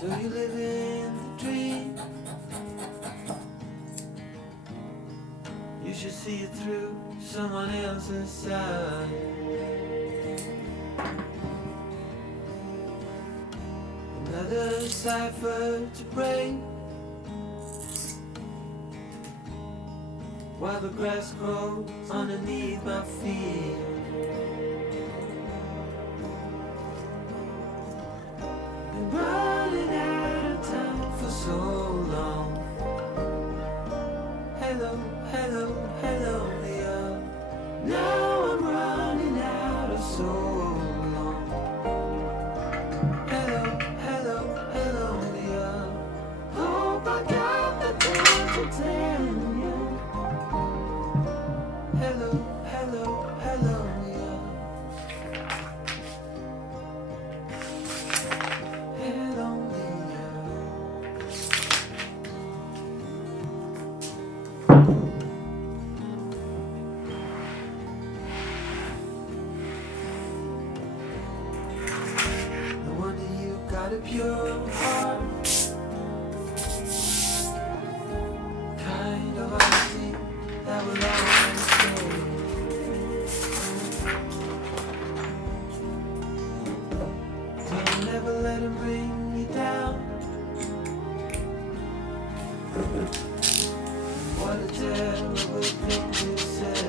So you live in the dream. You should see it through someone else's side. Another cipher to break, while the grass grows underneath my feet. Been running out of time for so long. Hello, hello, hello, Leah. Now I'm running out of so long. Hello, hello, hello, Leah. Hope I got the time to tell you. Hello, hello, hello, Leah. Hello, Leah. No wonder you got a pure heart, kind of honesty that will always stay. Don't ever let him bring you down. What a terrible thing to say.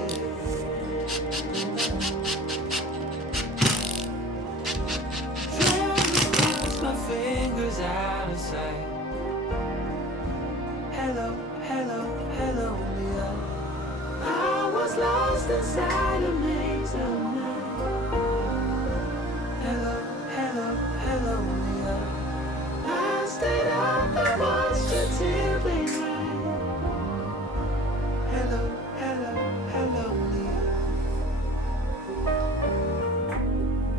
Trying to cross my fingers out of sight. Hello, hello, hello, Leah. I was lost inside a maze of night. Hello, hello, hello, Leah. I stayed up and watched you till daylight. Hello, hello, hello, Leah.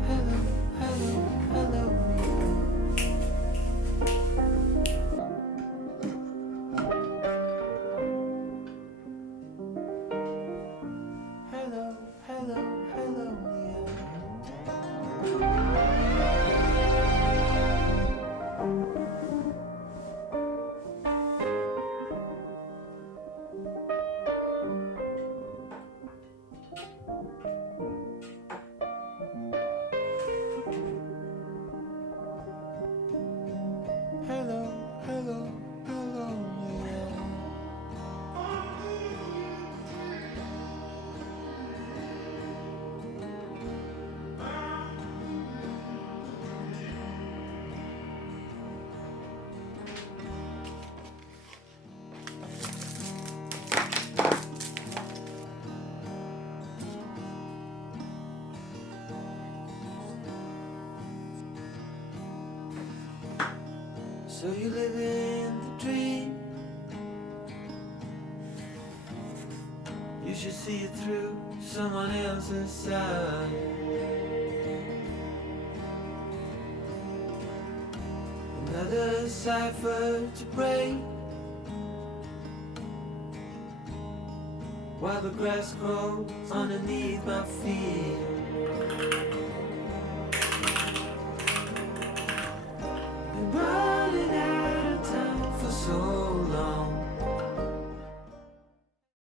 Hello, hello, hello, Leah. Hello, hello, hello, Leah. Hello, hello, hello, Leah. So you live in the dream. You should see it through someone else's side. Another cipher to break, while the grass grows underneath my feet.